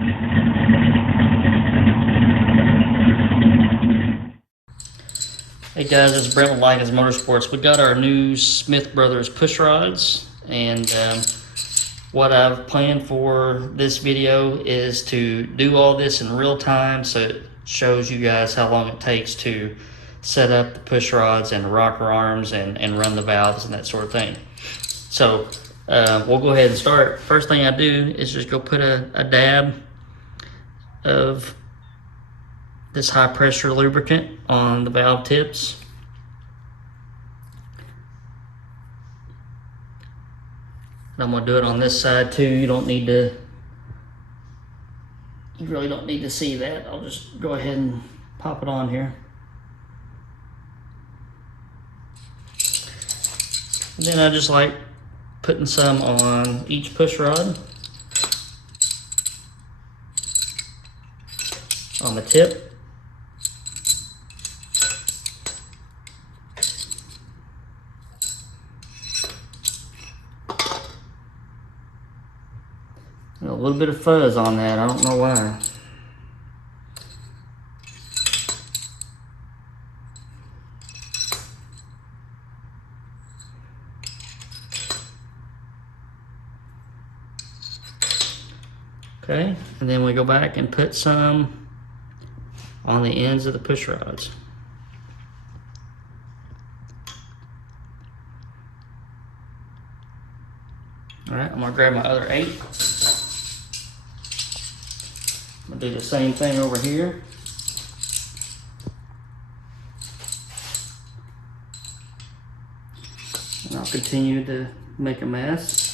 Hey guys, it's Brent with Lykins Motorsports. We got our new Smith Brothers push rods, and what I've planned for this video is to do all this in real time, so it shows you guys how long it takes to set up the push rods and the rocker arms and run the valves and that sort of thing. So we'll go ahead and start. First thing I do is just go put a dab of this high pressure lubricant on the valve tips. And I'm going to do it on this side too. You really don't need to see that. I'll just go ahead and pop it on here. And then I just like putting some on each push rod on the tip. A little bit of fuzz on that, I don't know why. Okay, and then we go back and put some on the ends of the push rods. All right, I'm gonna grab my other 8. I'm gonna do the same thing over here. And I'll continue to make a mess.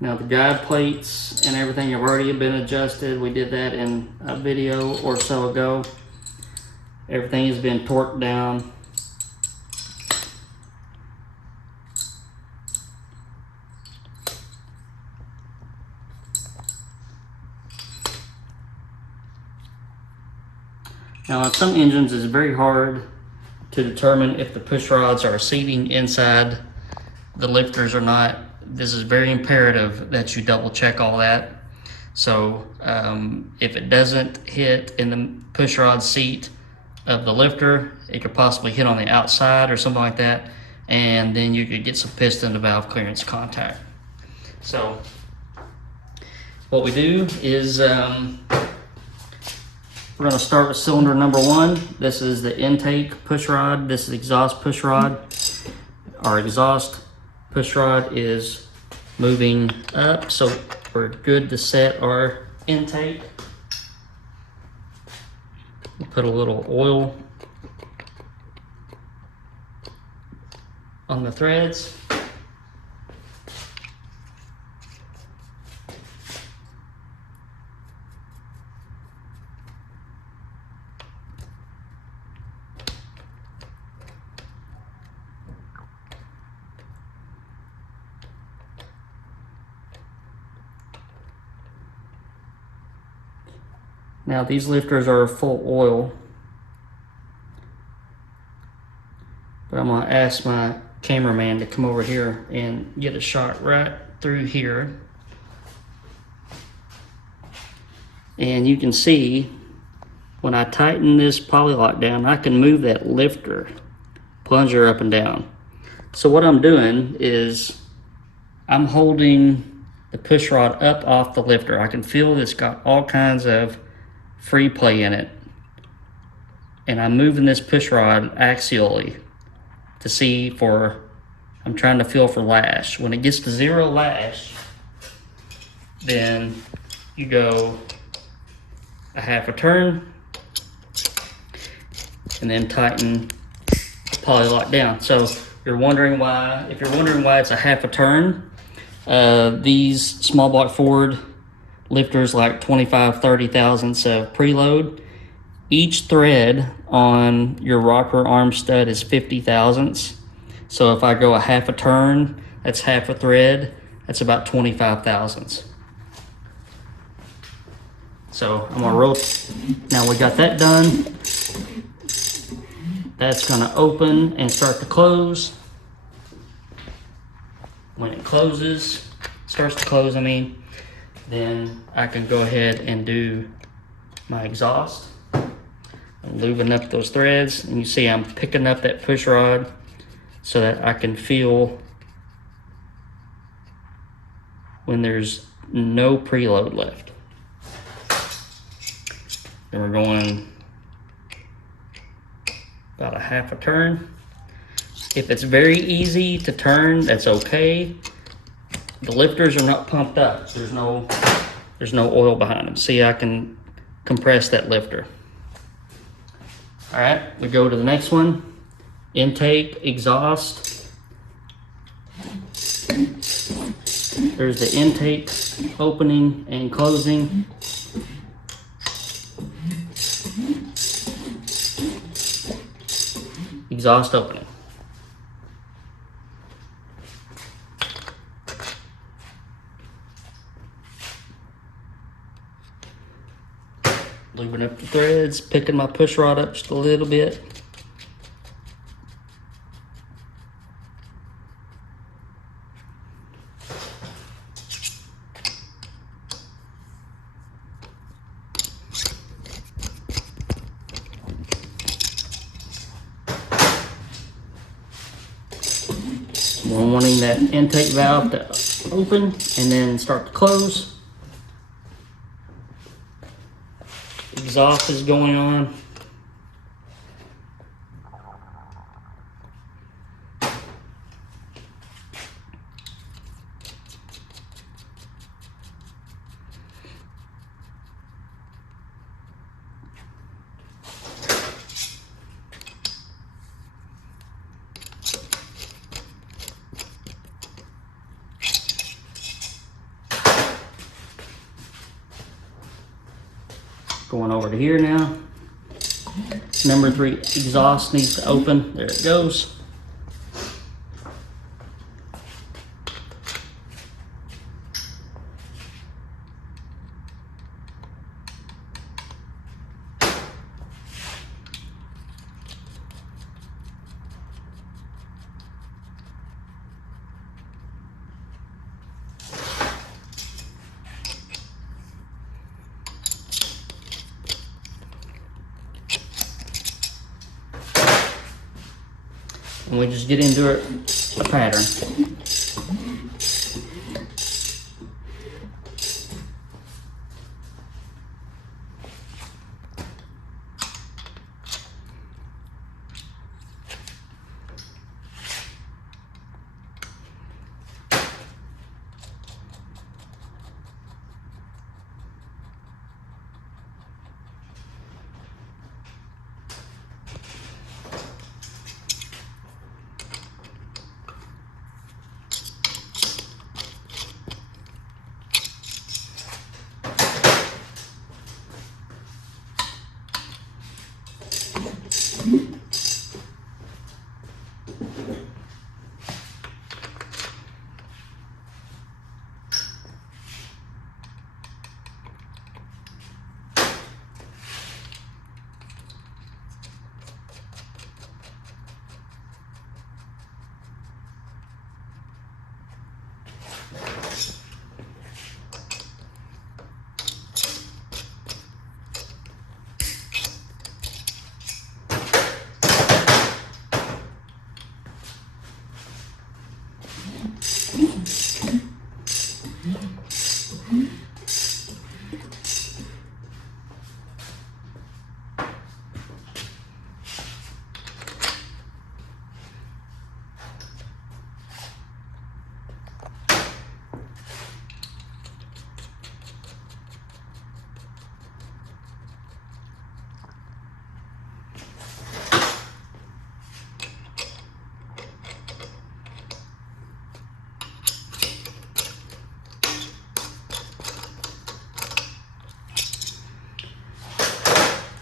Now the guide plates and everything have already been adjusted. We did that in a video or so ago. Everything has been torqued down. Now on some engines it's very hard to determine if the push rods are seating inside the lifters or not. This is very imperative that you double check all that. So if it doesn't hit in the push rod seat of the lifter, it could possibly hit on the outside or something like that, and then you could get some piston to valve clearance contact. So what we do is we're going to start with cylinder number 1. This is the intake push rod. This is exhaust push rod. Our exhaust push rod is moving up, so we're good to set our intake. We'll put a little oil on the threads. Now these lifters are full oil, but I'm gonna ask my cameraman to come over here and get a shot right through here. And you can see when I tighten this poly lock down, I can move that lifter plunger up and down. So what I'm doing is I'm holding the push rod up off the lifter. I can feel it's got all kinds of free play in it, and I'm moving this push rod axially to see for, I'm trying to feel for lash. When it gets to 0 lash, then you go a half a turn and then tighten the poly lock down. So if you're wondering why it's a half a turn, these small block Ford lifters like 25-30 thousandths of preload, each thread on your rocker arm stud is 50 thousandths. So if I go a half a turn, that's half a thread, that's about 25 thousandths. So I'm gonna roll. Now we got that done. that's going to open and start to close. When it closes, starts to close, then I can go ahead and do my exhaust. I'm lubing up those threads, and you see I'm picking up that push rod so that I can feel when there's no preload left. Then we're going about a half a turn. If it's very easy to turn, that's okay. The lifters are not pumped up. There's no oil behind them. See, I can compress that lifter. All right, we go to the next one. Intake, exhaust. There's the intake opening and closing. Exhaust opening. Lubing up the threads, picking my push rod up just a little bit. We're wanting that intake valve to open and then start to close. Exhaust is going on. Going over to here now. Number 3 exhaust needs to open. There it goes. And we just get into a pattern.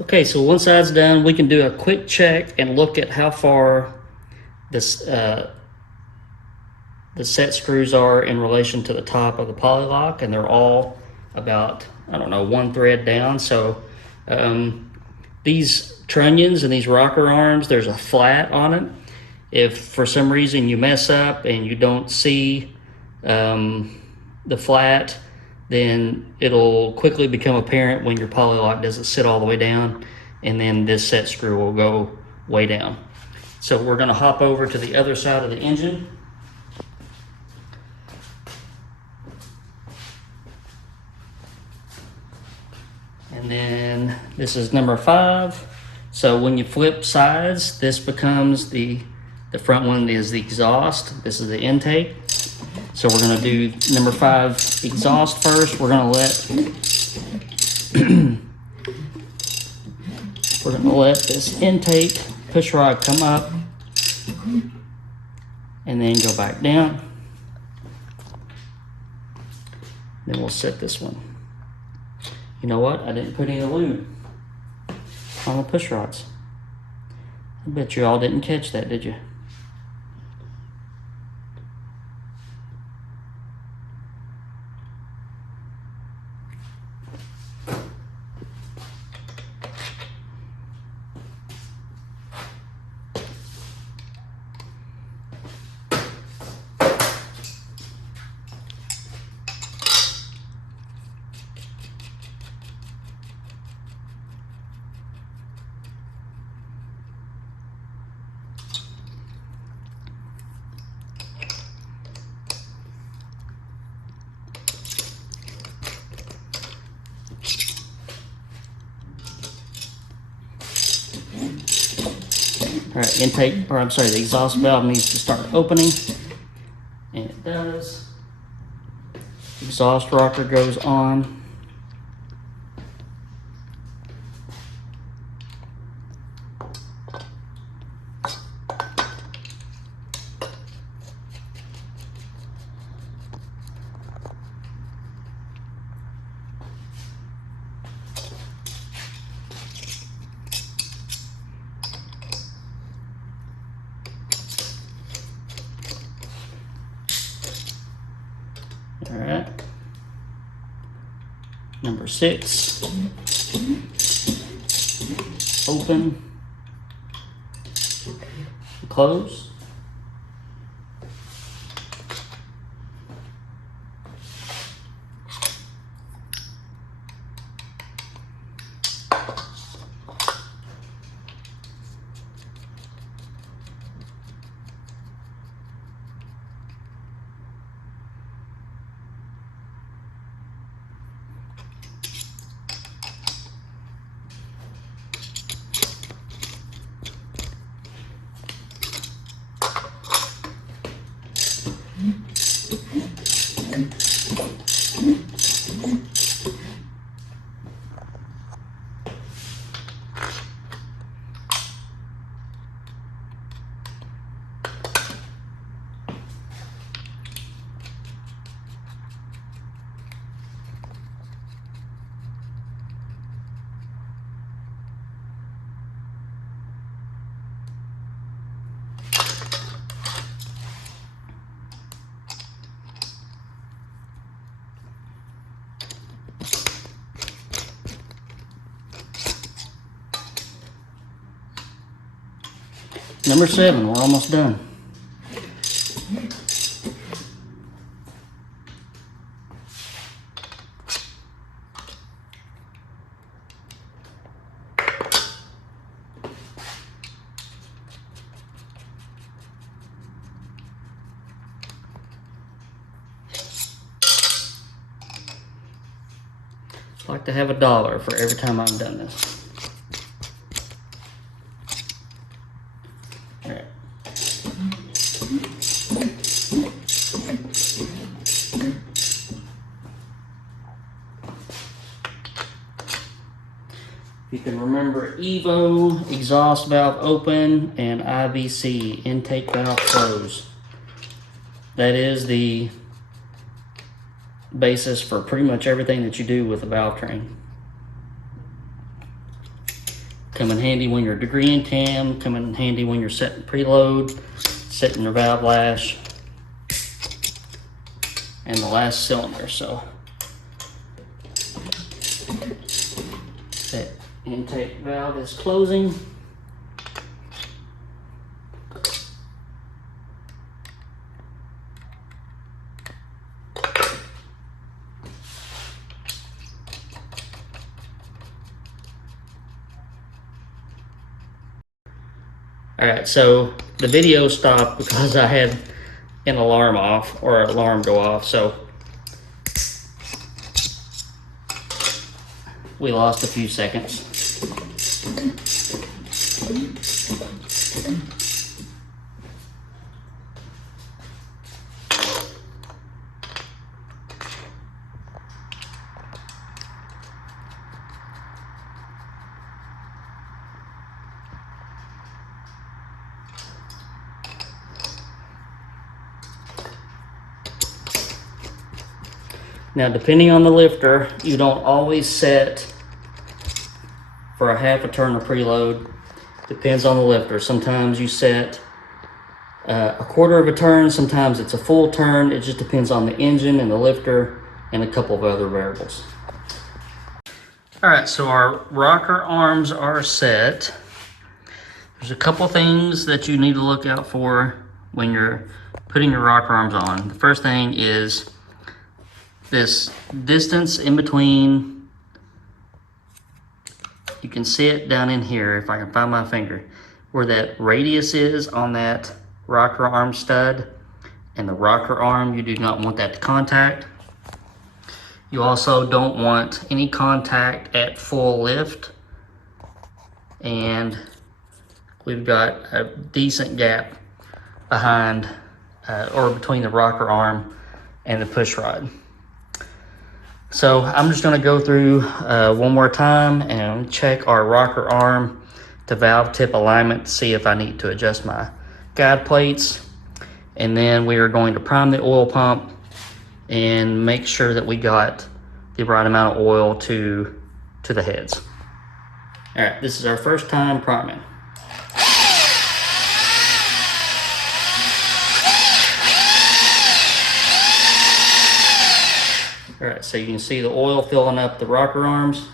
Okay, so one side's done. We can do a quick check and look at how far this the set screws are in relation to the top of the polylock, and they're all about, I don't know, 1 thread down. So these trunnions and these rocker arms, there's a flat on it. If for some reason you mess up and you don't see the flat, then it'll quickly become apparent when your poly lock doesn't sit all the way down, and then this set screw will go way down. So we're going to hop over to the other side of the engine. And then this is number 5. So when you flip sides, this becomes the front one is the exhaust. This is the intake. So we're going to do number 5 exhaust first. We're going to let this intake push rod come up and then go back down. Then we'll set this one. You know what? I didn't put any lube on the push rods. I bet you all didn't catch that, did you? All right, intake, or I'm sorry, the exhaust valve needs to start opening, and it does. Exhaust rocker goes on. All right. Number 6. Open. Close. Number 7, we're almost done. I'd like to have $1 for every time I've done this. You can remember EVO, exhaust valve open, and IVC, intake valve close. That is the basis for pretty much everything that you do with a valve train. Come in handy when you're degreeing cam, come in handy when you're setting preload, setting your valve lash, and the last cylinder. So that intake valve is closing. Alright, so the video stopped because I had an alarm off, or an alarm go off, so we lost a few seconds. Now, depending on the lifter, you don't always set for a half a turn of preload. Depends on the lifter. Sometimes you set a quarter of a turn, sometimes it's a full turn. It just depends on the engine and the lifter and a couple of other variables. All right, so our rocker arms are set. There's a couple things that you need to look out for when you're putting your rocker arms on. The first thing is this distance in between. You can see it down in here, if I can find my finger, where that radius is on that rocker arm stud and the rocker arm. You do not want that to contact. You also don't want any contact at full lift, and we've got a decent gap behind or between the rocker arm and the push rod. So I'm just going to go through one more time and check our rocker arm to valve tip alignment to see if I need to adjust my guide plates. And then we are going to prime the oil pump and make sure that we got the right amount of oil to the heads. All right, this is our first time priming. All right, so you can see the oil filling up the rocker arms.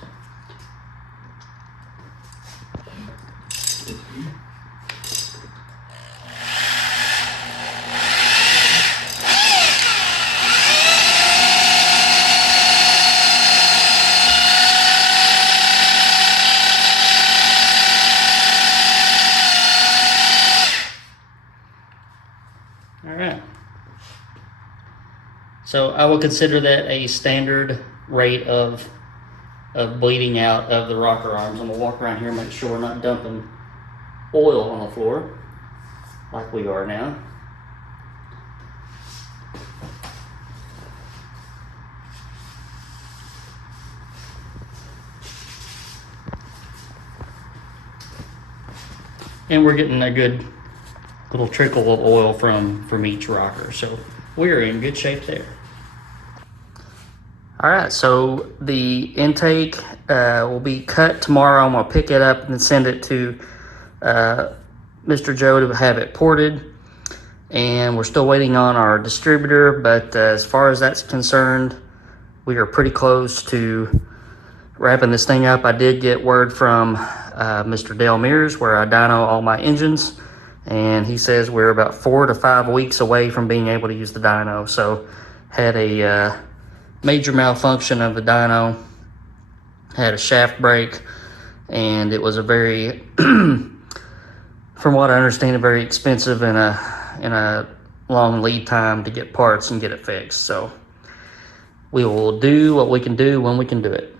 All right. So I will consider that a standard rate of bleeding out of the rocker arms. I'm gonna walk around here and make sure we're not dumping oil on the floor like we are now. And we're getting a good little trickle of oil from each rocker, so we're in good shape there. All right, so the intake will be cut tomorrow. I'm gonna pick it up and then send it to Mr. Joe to have it ported. And we're still waiting on our distributor, but as far as that's concerned, we are pretty close to wrapping this thing up. I did get word from Mr. Dale Mears, where I dyno all my engines, and he says we're about 4 to 5 weeks away from being able to use the dyno. So had a major malfunction of the dyno, had a shaft break, and it was a very from what I understand, a very expensive and a long lead time to get parts and get it fixed. So we will do what we can do when we can do it.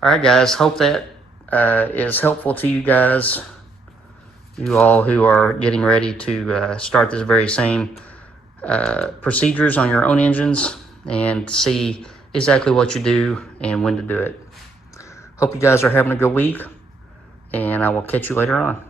All right, guys, hope that is helpful to you guys, you all who are getting ready to start this very same procedures on your own engines, and see exactly what you do and when to do it. Hope you guys are having a good week, and I will catch you later on.